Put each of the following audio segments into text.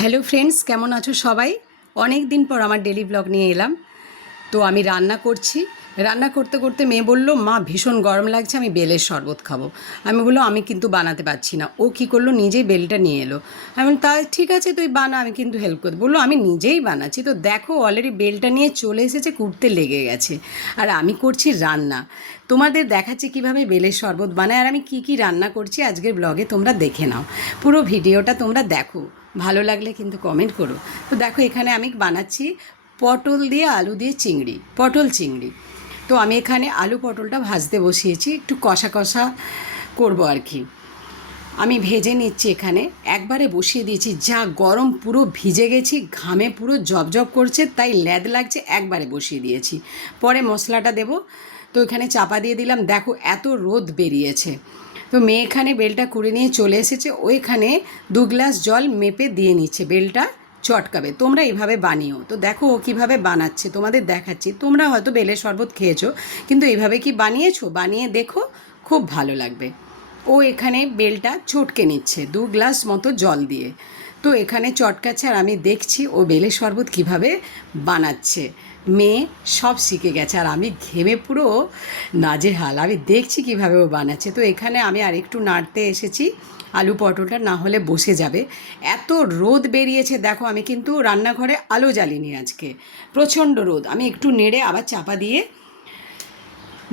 Hello friends, কেমন আছো সবাই? অনেক দিন পর আমার ডেলি ব্লগ নিয়ে এলাম। তো আমি রান্না করছি। রান্না করতে করতে মেয়ে বলল, মা ভীষণ গরম লাগছে, আমি বেলের শরবত খাবো। আমি বললো আমি কিন্তু বানাতে পারছি না। ও কী করলো, নিজেই বেলটা নিয়ে এলো। আমি বললাম, তা ঠিক আছে তুই বানা, আমি কিন্তু হেল্প করতে। বললো আমি নিজেই বানাচ্ছি। তো দেখো অলরেডি বেলটা নিয়ে চলে এসেছে, কুড়তে লেগে গেছে। আর আমি করছি রান্না। তোমাদের দেখাচ্ছি কিভাবে বেলের শরবত বানায় আর আমি কি কি রান্না করছি আজকের ব্লগে, তোমরা দেখে নাও। পুরো ভিডিওটা তোমরা দেখো, ভালো লাগলে কিন্তু কমেন্ট করো। তো দেখো এখানে আমি বানাচ্ছি পটল দিয়ে আলু দিয়ে চিংড়ি, পটল চিংড়ি। তো আমি এখানে আলু পটলটা ভাজতে বসিয়েছি, একটু কষা কষা করবো আর কি। আমি ভেজে নিচ্ছি এখানে, একবারে বসিয়ে দিয়েছি। যা গরম, পুরো ভিজে গেছি, ঘামে পুরো জবজব করছে, তাই ল্যাদ লাগছে, একবারে বসিয়ে দিয়েছি। পরে মশলাটা দেব। তো এখানে চাপা দিয়ে দিলাম। দেখো এত রোদ বেরিয়েছে। তো মেয়ে এখানে বেলটা কুড়ে নিয়ে চলে এসেছে, ওইখানে 2 গ্লাস জল মেপে দিয়ে নিচ্ছে, বেলটা চটকাবে। তোমরা এইভাবে বানিও। তো দেখো ও কীভাবে বানাচ্ছে, তোমাদের দেখাচ্ছি। তোমরা হয়তো বেলের শরবত খেয়েছো, কিন্তু এইভাবে কি বানিয়েছো? বানিয়ে দেখো, খুব ভালো লাগবে। ও এখানে বেলটা চটকে নিচ্ছে 2 গ্লাস মতো জল দিয়ে। তো এখানে চটকাচ্ছে আর আমি দেখছি ও বেলের শরবত কীভাবে বানাচ্ছে। মেয়ে সব শিখে গেছে আর আমি ঘেমে পুরো নাজেহাল। আমি দেখছি কীভাবে ও বানাচ্ছে। তো এখানে আমি আরেকটু নাড়তে এসেছি, আলু পটলটা না হলে বসে যাবে। এত রোদ বেরিয়েছে দেখো, আমি কিন্তু রান্নাঘরে আলো জ্বালিনি আজকে, প্রচণ্ড রোদ। আমি একটু নেড়ে আবার চাপা দিয়ে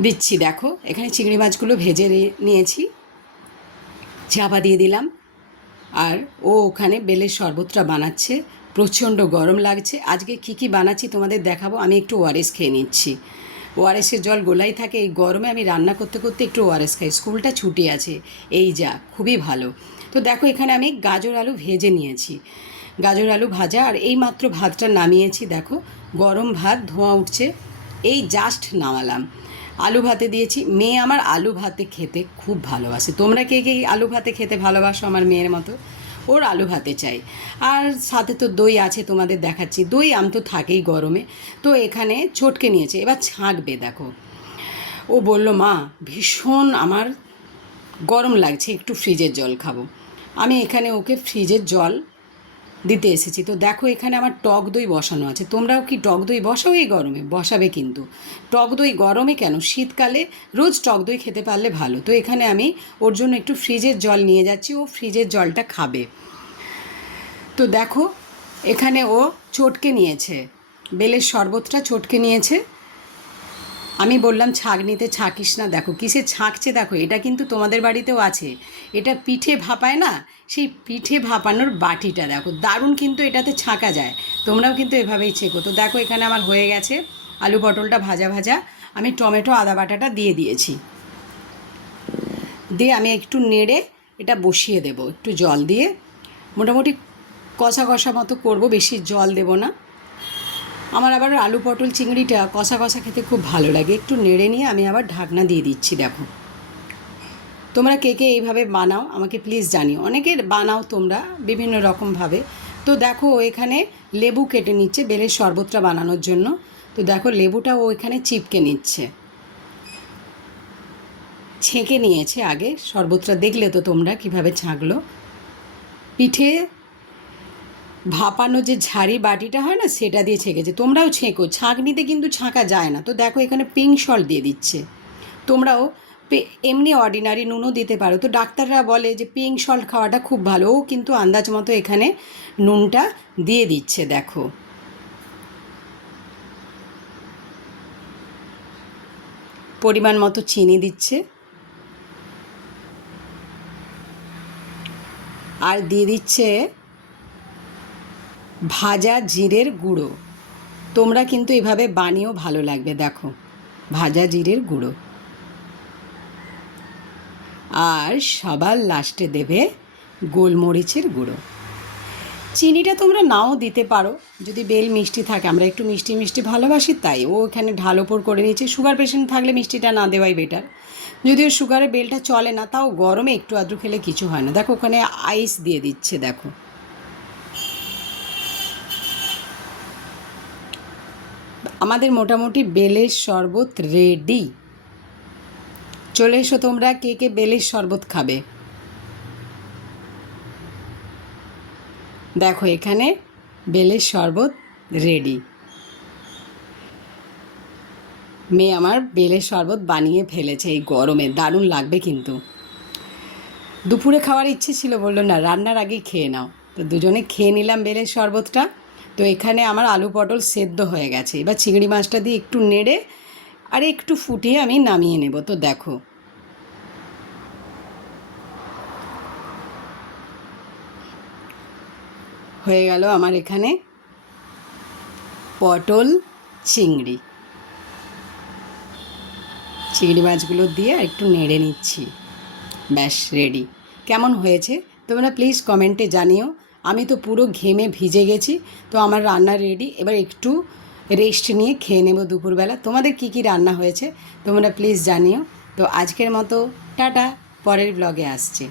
দিচ্ছি। দেখো এখানে চিংড়ি মাছগুলো ভেজে নিয়েছি, চাপা দিয়ে দিলাম। আর ও ওখানে বেলের শরবতটা বানাচ্ছে। প্রচণ্ড গরম লাগছে। আজকে কি কি বানাচ্ছি তোমাদের দেখাবো। আমি একটু ওআরএস খেয়ে নিচ্ছি। ওআরএসের জল গোলাই থাকে, এই গরমে আমি রান্না করতে করতে একটু ওআরএস খাই। স্কুলটা ছুটি আছে, এই যা, খুবই ভালো। তো দেখো এখানে আমি গাজর আলু ভেজে নিয়েছি, গাজর আলু ভাজা। আর এই মাত্র ভাতটা নামিয়েছি। দেখো গরম ভাত, ধোঁয়া উঠছে, এই জাস্ট নামালাম। আলু ভাতে দিয়েছি। মেয়ে আমার আলু ভাতে খেতে খুব ভালোবাসে। তোমরা কে কে আলু ভাতে খেতে ভালোবাসো আমার মেয়ের মতো? ওর আলু ভাতে চাই। আর সাথে তো দই আছে, তোমাদের দেখাচ্ছি। দই আম তো থাকেই গরমে। তো এখানে চটকে নিয়েছে, এবার ছাঁকবে। দেখো ও বলল, মা ভীষণ আমার গরম লাগছে, একটু ফ্রিজের জল খাবো। আমি এখানে ওকে ফ্রিজের জল দিতে এসেছি। তো দেখো এখানে আমার টক দই বসানো আছে। তোমরাও কি টক দই বসাও এই গরমে? বসাবে কিন্তু। টক দই গরমে কেন, শীতকালে রোজ টক দই খেতে পারলে ভালো। তো এখানে আমি ওর জন্য একটু ফ্রিজের জল নিয়ে যাচ্ছি, ও ফ্রিজের জলটা খাবে। তো দেখো এখানে ও চটকে নিয়েছে, বেলের শরবতটা চটকে নিয়েছে। আমি বললাম ছাঁকনিতে ছাঁকিস না। দেখো কিসে ছাঁকছে, দেখো এটা কিন্তু তোমাদের বাড়িতেও আছে। এটা পিঠে ভাপায় না, সেই পিঠে ভাপানোর বাটিটা দেখো, দারুণ কিন্তু এটাতে ছাঁকা যায়। তোমরাও কিন্তু এভাবেই ছেঁকো। তো দেখো এখানে আমার হয়ে গেছে আলু পটলটা ভাজা ভাজা। আমি টমেটো আদা বাটাটা দিয়ে দিয়েছি, দিয়ে আমি একটু নেড়ে এটা বসিয়ে দেব একটু জল দিয়ে। মোটামুটি কষা কষা মতো করব, বেশি জল দেব না। আমার আবার আলু পটল চিংড়িটা কষা কষা খেতে খুব ভালো লাগে। একটু নেড়ে নিয়ে আমি আবার ঢাকনা দিয়ে দিচ্ছি। দেখো তোমরা কে কে এইভাবে বানাও আমাকে প্লিজ জানিও। অনেকের বানাও তোমরা বিভিন্ন রকমভাবে। তো দেখো ও এখানে লেবু কেটে নিচ্ছে বেলের শরবতটা বানানোর জন্য। তো দেখো লেবুটা ও এখানে চিপকে নিচ্ছে, ছেঁকে নিয়েছে আগে শরবতটা। দেখলে তো তোমরা কিভাবে ছাঁকলো। পিঠে ভাপানো যে ঝাড়ি বাটিটা হয় না, সেটা দিয়ে ছেঁকেছে। তোমরাও ছেঁকো, ছাঁকনিতে কিন্তু ছাঁকা যায় না। তো দেখো এখানে পিঙ্ক সল্ট দিয়ে দিচ্ছে। তোমরাও এমনি অর্ডিনারি নুনও দিতে পারো। তো ডাক্তাররা বলে যে পিঙ্ক সল্ট খাওয়াটা খুব ভালো। ও কিন্তু আন্দাজ মতো এখানে নুনটা দিয়ে দিচ্ছে। দেখো পরিমাণ মতো চিনি দিচ্ছে, আর দিয়ে দিচ্ছে ভাজা জিরের গুঁড়ো। তোমরা কিন্তু এভাবে বানিয়েও ভালো লাগবে। দেখো ভাজা জিরের গুঁড়ো। আর সবার লাস্টে দেবে গোলমরিচের গুঁড়ো। চিনিটা তোমরা নাও দিতে পারো যদি বেল মিষ্টি থাকে। আমরা একটু মিষ্টি মিষ্টি ভালোবাসি, তাই ও এখানে ঢাল ওপর করে নিয়েছে। সুগার পেশেন্ট থাকলে মিষ্টিটা না দেওয়াই বেটার। যদিও সুগারে বেলটা চলে না, তাও গরমে একটু আধটু খেলে কিছু হয় না। দেখো ওখানে আইস দিয়ে দিচ্ছে। দেখো আমাদের মোটামুটি বেলের শরবত রেডি। চলে এসো তোমরা কে কে বেলের শরবত খাবে। দেখো এখানে বেলের শরবত রেডি। মেয়ে আমার বেলের শরবত বানিয়ে ফেলেছে এই গরমে, দারুণ লাগবে কিন্তু। দুপুরে খাওয়ার ইচ্ছে ছিল, বললো না রান্নার আগেই খেয়ে নাও। তো দুজনে খেয়ে নিলাম বেলের শরবতটা। তো এখানে আমার আলু পটল সেদ্ধ হয়ে গেছে, এবার চিংড়ি মাছটা দিয়ে একটু নেড়ে আর একটু ফুটিয়ে আমি নামিয়ে নেব। তো দেখো হয়ে গেল আমার এখানে পটল চিংড়ি। চিংড়ি মাছগুলো দিয়ে আর একটু নেড়ে নিচ্ছি, ব্যাস রেডি। কেমন হয়েছে তোমরা প্লিজ কমেন্টে জানিও। আমি তো পুরো ঘেমে ভিজে গেছি। তো আমার রান্না রেডি, এবার একটু রেস্ট নিয়ে খেয়ে নেব দুপুরবেলা। তোমাদের কি কি রান্না হয়েছে তোমরা প্লিজ জানিও। তো আজকের মতো টাটা, পরের ব্লগে আসছে।